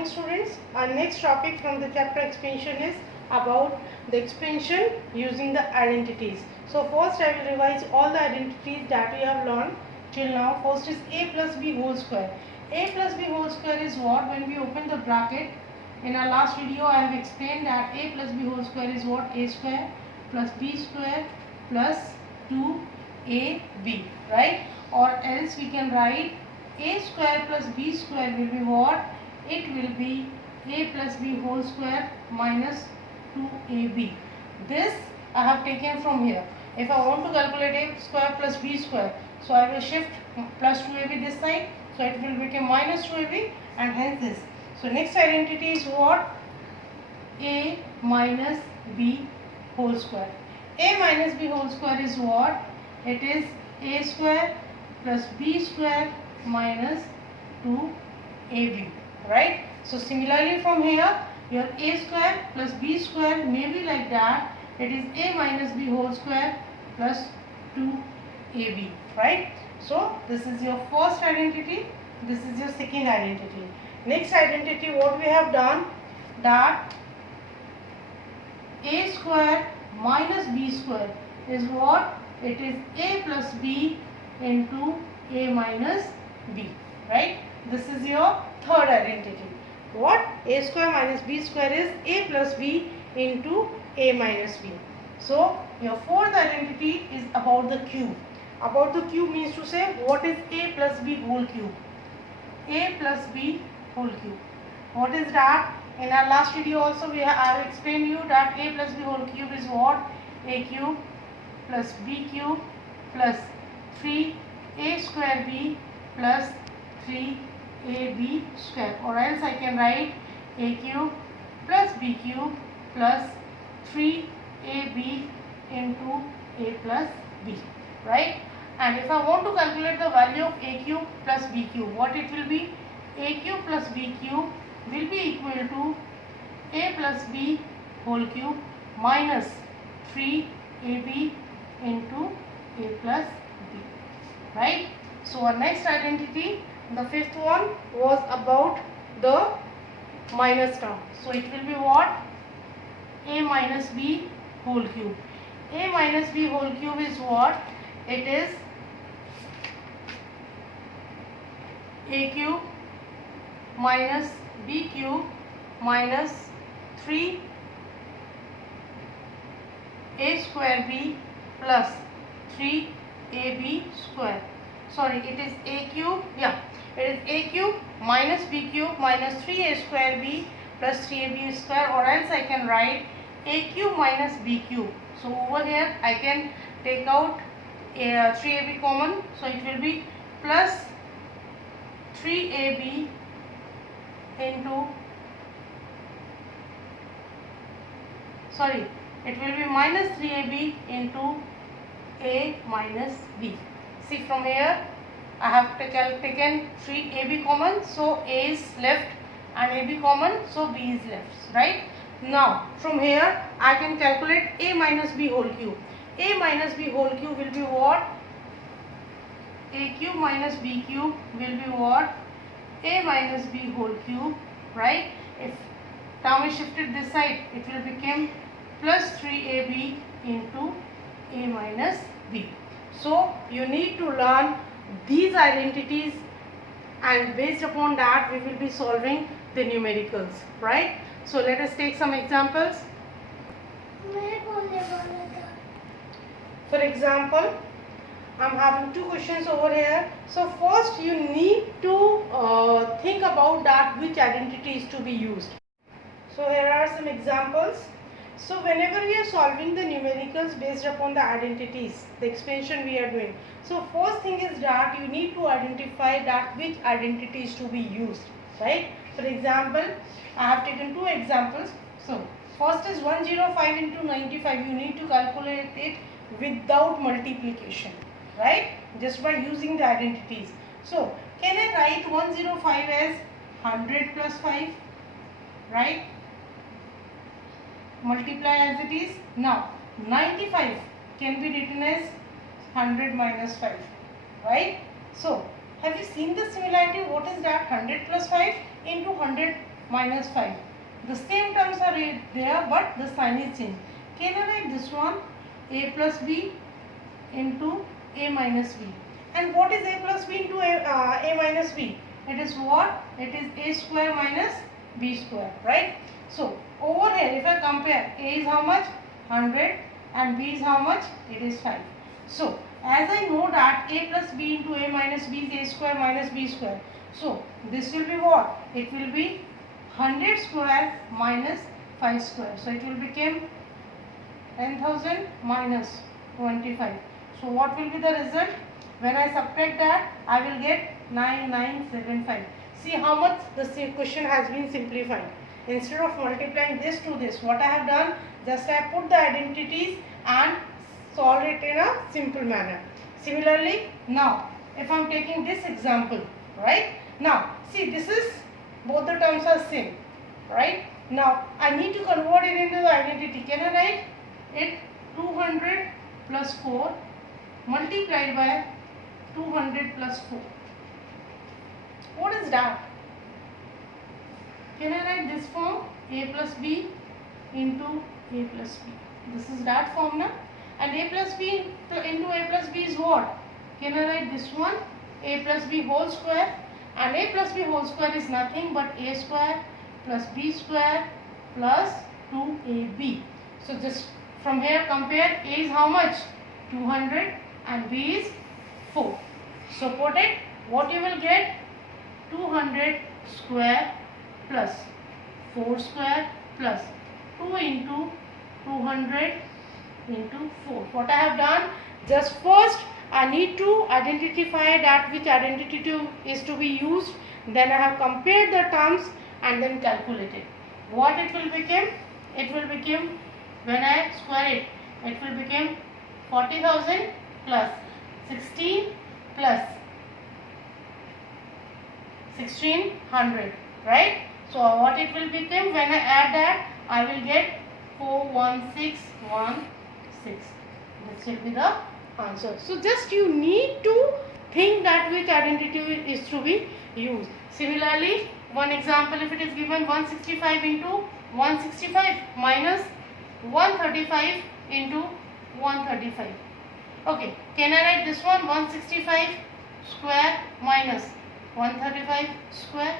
morning students. Our next topic from the chapter expansion is about the expansion using the identities. So first I will revise all the identities that we have learned till now. First is a plus b whole square. A plus b whole square is what? When we open the bracket, in our last video I have explained that a plus b whole square is what? A square plus b square plus 2ab, right? Or else we can write a square plus b square will be what? It will be a plus b whole square minus 2ab. This I have taken from here. If I want to calculate a square plus b square, so I will shift plus 2ab this side, so it will become minus 2ab, and hence this. So next identity is what? A minus b whole square. A minus b whole square is what? It is a square plus b square minus 2ab, right? So similarly from here, your a square plus b square may be like that. It is a minus b whole square plus 2ab, right? So this is your first identity. This is your second identity. Next identity, what we have done, that a square minus b square is what? It is a plus b into a minus b, right? This is your third identity. What? A square minus b square is a plus b into a minus b. So your fourth identity is about the cube. About the cube means to say what is a plus b whole cube? A plus b whole cube. What is that? In our last video also I have explained you that a plus b whole cube is what? A cube plus b cube plus 3a square b plus 3ab square, or else I can write a cube plus b cube plus 3ab into a plus b, right? And if I want to calculate the value of a cube plus b cube, what it will be? A cube plus b cube will be equal to a plus b whole cube minus 3ab into a plus b, right? So our next identity, the fifth one, was about the minus term. So it will be what? A minus b whole cube. A minus b whole cube is what? It is a cube minus b cube minus 3a square b plus 3ab square. Sorry, it is a cube, it is a cube minus b cube minus 3a square b plus 3ab square, or else I can write a cube minus b cube. So over here I can take out 3ab common, so it will be plus 3ab into, sorry, it will be minus 3ab into a minus b. See, from here I have taken 3ab common, so a is left, and ab common, so b is left, right? Now from here I can calculate a minus b whole cube. A minus b whole cube will be what? A cube minus b cube will be what? A minus b whole cube, right? If term is shifted this side, it will become plus 3ab into a minus b. So you need to learn these identities, and based upon that we will be solving the numericals, right? So let us take some examples. For example, I am having two questions over here. So first you need to think about that which identity is to be used. So here are some examples. So whenever we are solving the numericals based upon the identities, the expansion we are doing. So first thing is that you need to identify that which identity is to be used, right? For example, I have taken two examples. So first is 105 into 95. You need to calculate it without multiplication, right? Just by using the identities. So can I write 105 as 100 plus 5, right? Multiply as it is. Now 95 can be written as 100 minus 5, right? So have you seen the similarity? What is that? 100 plus 5 into 100 minus 5. The same terms are there, but the sign is changed. Can I write this one? A plus b into a minus b. And what is a plus b into a minus b? It is what? It is a square minus b square, right? So over here, if I compare, a is how much? 100 and b is how much? It is 5. So as I know that a plus b into a minus b is a square minus b square. So this will be what? It will be 100 square minus 5 square. So it will become 10,000 minus 25. So what will be the result? When I subtract that, I will get 9975. See how much the question has been simplified. Instead of multiplying this to this, what I have done, just I have put the identities and solve it in a simple manner. Similarly, now if I am taking this example, right? Now see, this is, both the terms are same, right? Now I need to convert it into the identity. Can I write it? 200 plus 4 multiplied by 200 plus 4. What is that? Can I write this form? A plus b into a plus b. This is that form now. And a plus b into a plus b is what? Can I write this one? A plus b whole square. And a plus b whole square is nothing but a square plus b square plus 2ab. So just from here compare, a is how much? 200 and b is 4. So put it, what you will get? 200 square plus 4 square plus 2 into 200 into 4. What I have done, just first I need to identify that which identity is to be used. Then I have compared the terms and then calculated. What it will become? It will become, when I square it, it will become 40,000 plus 16 plus 1600, right? So what it will become, when I add that, I will get 41616. This will be the answer. So just you need to think that which identity is to be used. Similarly, one example, if it is given 165 into 165 minus 135 into 135. Okay, can I write this one? 165 square minus 135 square,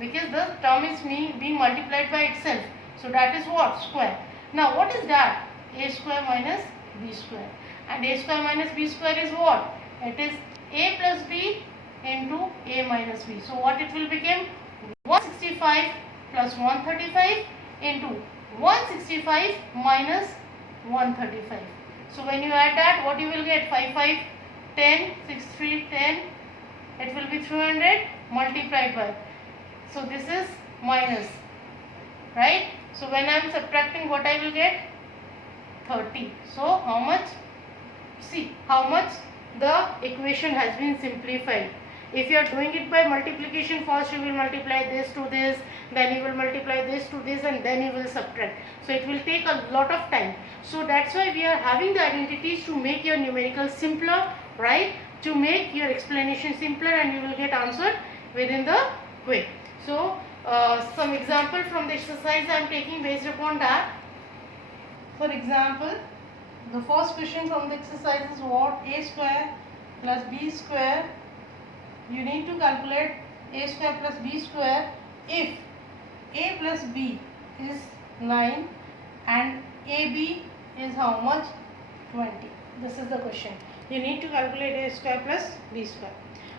because the term is being multiplied by itself. So that is what? Square. Now what is that? A square minus b square. And a square minus b square is what? It is a plus b into a minus b. So what it will become? 165 plus 135 into 165 minus 135. So when you add that, what you will get? 5 5 10 6 3 10. It will be 300 multiplied by. So this is minus, right? So when I am subtracting, what I will get? 30. So how much? See how much the equation has been simplified. If you are doing it by multiplication, first you will multiply this to this, then you will multiply this to this, and then you will subtract. So it will take a lot of time. So that's why we are having the identities to make your numerical simpler, right? To make your explanation simpler, and you will get answer within the quick. So some example from the exercise I am taking based upon that. For example, the first question from the exercise is what? A square plus b square. You need to calculate a square plus b square if a plus b is 9 and ab is how much? 20. This is the question. You need to calculate a square plus b square.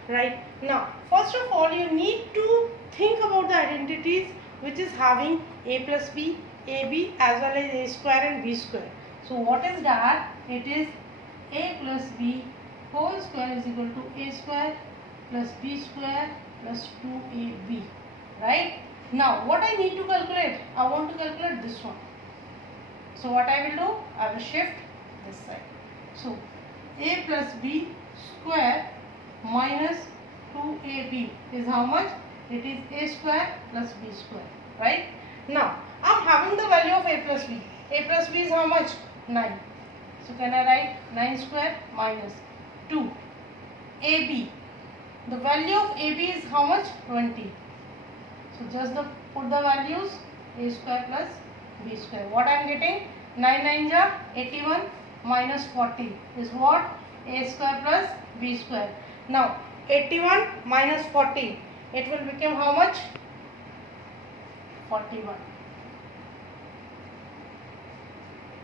Right. Now, first of all, you need to think about the identities which is having a plus b, ab as well as a square and b square. So what is that? It is a plus b whole square is equal to a square plus b square plus 2ab. Right. Now, what I need to calculate? I want to calculate this one. So what I will do? I will shift this side. So a plus b square minus 2ab is how much? It is a square plus b square, right? Now, I am having the value of a plus b. A plus b is how much? 9. So can I write 9 square minus 2. ab. The value of ab is how much? 20. So just the put the values, a square plus b square. What I am getting? 9 9 ja 81 minus 40 is what? A square plus b square. Now 81 minus 40, it will become how much? 41.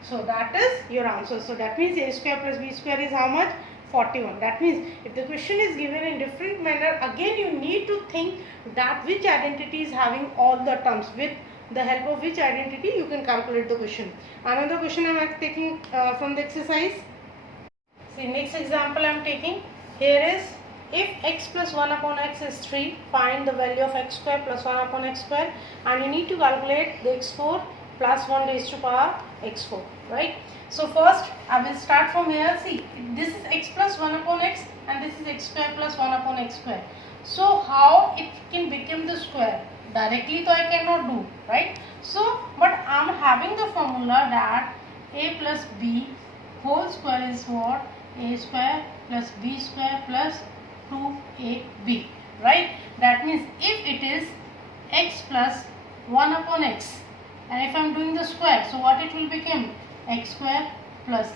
So that is your answer. So that means a square plus b square is how much? 41. That means if the question is given in different manner, again you need to think that which identity is having all the terms. With the help of which identity you can calculate the question. Another question I am taking from the exercise. See, next example I am taking. Here is, if x plus 1 upon x is 3, find the value of x square plus 1 upon x square, and you need to calculate the x4 plus 1 raised to power x4, right? So first I will start from here. See, this is x plus 1 upon x and this is x square plus 1 upon x square. So how it can become the square? Directly so I cannot do, right? So, but I am having the formula that a plus b whole square is what? A square plus b square plus 2ab, right? That means if it is x plus 1 upon x, and if I am doing the square, so what it will become? X square plus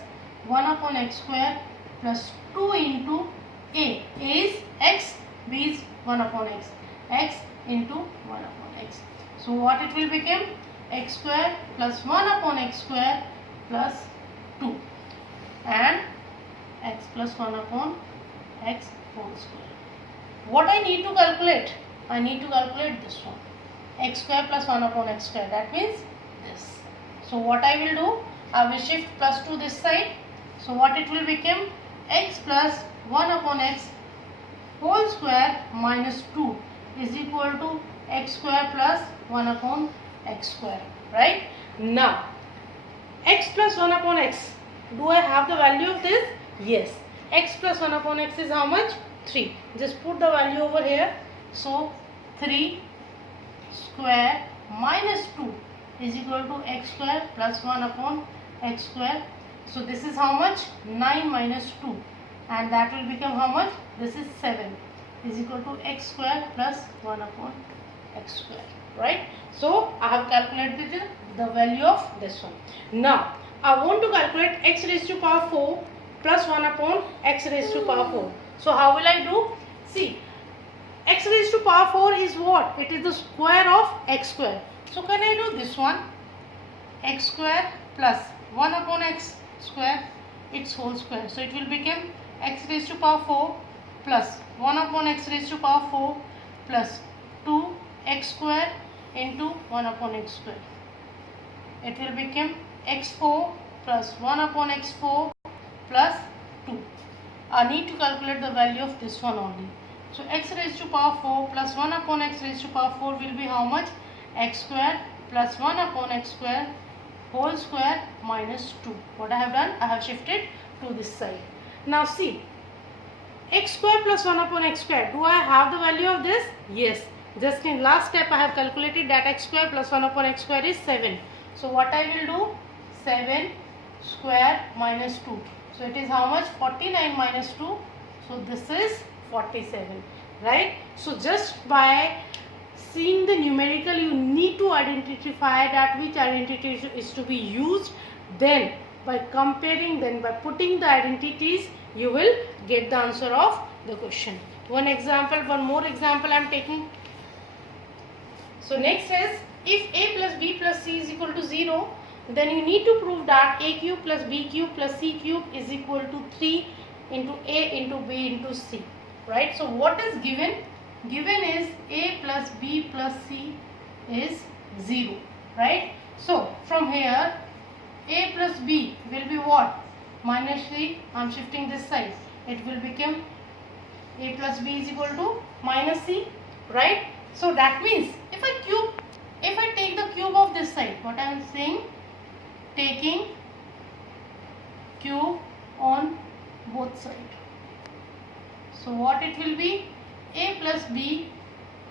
1 upon x square plus 2 into a. A is x, b is 1 upon x. X into 1 upon x. So what it will become? X square plus 1 upon x square plus 2 and x plus 1 upon x whole square. What I need to calculate? I need to calculate this one. X square plus 1 upon x square. That means this. So what I will do? I will shift plus to this side. So what it will become? X plus 1 upon x whole square minus 2 is equal to x square plus 1 upon x square, right? Now x plus 1 upon x, do I have the value of this? Yes. X plus 1 upon x is how much? 3. Just put the value over here. So 3 square minus 2 is equal to x square plus 1 upon x square. So this is how much? 9 minus 2, and that will become how much? This is 7 is equal to x square plus 1 upon x square, right? So I have calculated the value of this one. Now I want to calculate x raised to power 4 plus 1 upon x raised to power 4. So how will I do? See, x raised to power 4 is what? It is the square of x square. So can I do this one? X square plus 1 upon x square, its whole square. So it will become x raised to power 4 plus 1 upon x raised to power 4 plus 2 x square into 1 upon x square. It will become x4 plus 1 upon x4 plus 2. I need to calculate the value of this one only. So x raised to power 4 plus 1 upon x raised to power 4 will be how much? X square plus 1 upon x square whole square minus 2. What I have done? I have shifted to this side. Now see, x square plus 1 upon x square, do I have the value of this? Yes. Just in last step I have calculated that x square plus 1 upon x square is 7. So what I will do? 7 square minus 2. So it is how much? 49 minus 2. So this is 47, right? So just by seeing the numerical, you need to identify that which identity is to be used. Then by comparing, then by putting the identities, you will get the answer of the question. One more example I am taking. So next is, if a plus b plus c is equal to 0, then you need to prove that a cube plus b cube plus c cube is equal to 3 into a into b into c, right? So what is given? Given is a plus b plus c is 0, right? So from here a plus b will be what? Minus 3. I am shifting this side. It will become a plus b is equal to minus c, right? So that means if I take the cube of this side, what I am saying, taking cube on both sides. So what it will be? A plus b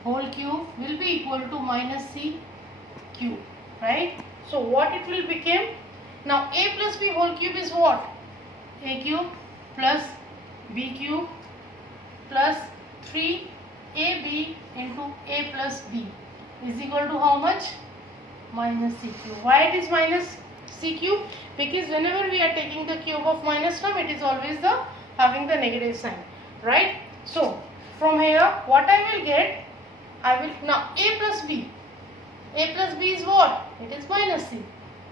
whole cube will be equal to minus c cube, right? So what it will become? Now a plus b whole cube is what? A cube plus b cube plus 3ab into a plus b is equal to how much? Minus c cube. Why it is minus c cube? Because whenever we are taking the cube of minus term, it is always the having the negative sign, right? So from here what I will get, I will now a plus b. A plus b is what? It is minus c,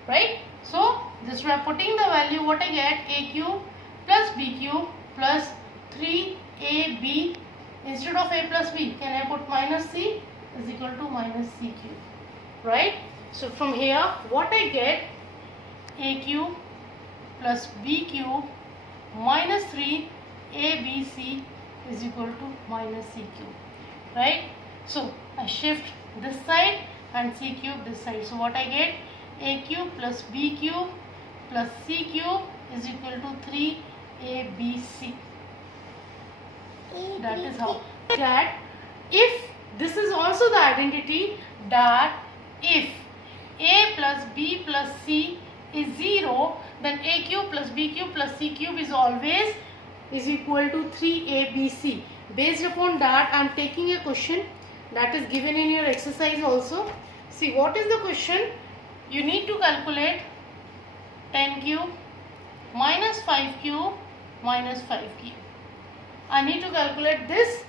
right? So just by putting the value, what I get, a cube plus b cube plus 3ab. Instead of a plus b, can I put minus c is equal to minus c cube, right? So from here what I get, a cube plus b cube minus 3abc is equal to minus c cube, right? So I shift this side and c cube this side. So what I get, a cube plus b cube plus c cube is equal to 3abc. That is how. That if this is also the identity, that if a plus b plus c is 0, then a cube plus b cube plus c cube is always is equal to 3abc. Based upon that, I am taking a question that is given in your exercise also. See, what is the question? You need to calculate 10 cube minus 5 cube minus 5 cube. I need to calculate this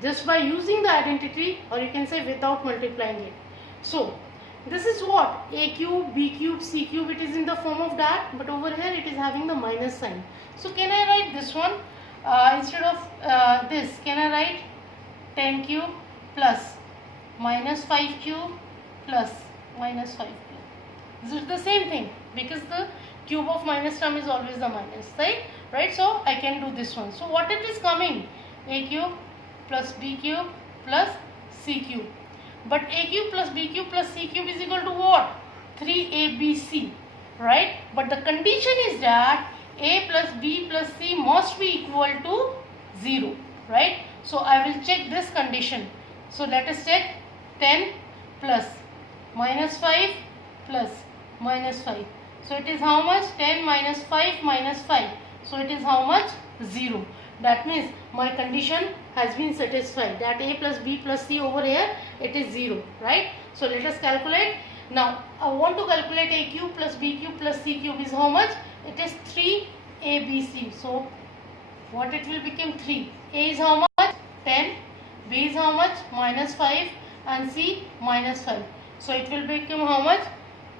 just by using the identity, or you can say without multiplying it. So this is what, a cube, b cube, c cube, it is in the form of that, but over here it is having the minus sign. So can I write this one instead of this? Can I write 10 cube plus minus 5 cube plus minus 5 cube? This is the same thing, because the cube of minus term is always the minus side, right? So I can do this one. So what it is coming, a cube plus b cube plus c cube. But a cube plus b cube plus c cube is equal to what? 3abc, right? But the condition is that a plus b plus c must be equal to 0, right? So I will check this condition. So let us check 10 plus minus 5 plus minus 5. So it is how much? 10 minus 5 minus 5. So it is how much? 0. That means my condition has been satisfied, that a plus b plus c over here, it is 0, right? So let us calculate. Now I want to calculate a cube plus b cube plus c cube is how much? It is 3abc. So what it will become? 3. A is how much? 10. B is how much? Minus 5. And c minus 5. So it will become how much?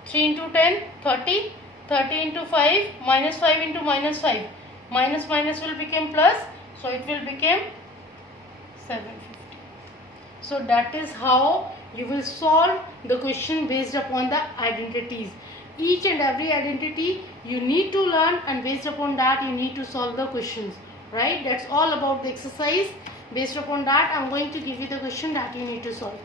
3 into 10, 30. 30 into 5, minus 5 into minus 5. Minus minus will become plus. So it will become 750. So that is how you will solve the question based upon the identities. Each and every identity you need to learn, and based upon that you need to solve the questions, right? That's all about the exercise. Based upon that, I am going to give you the question that you need to solve.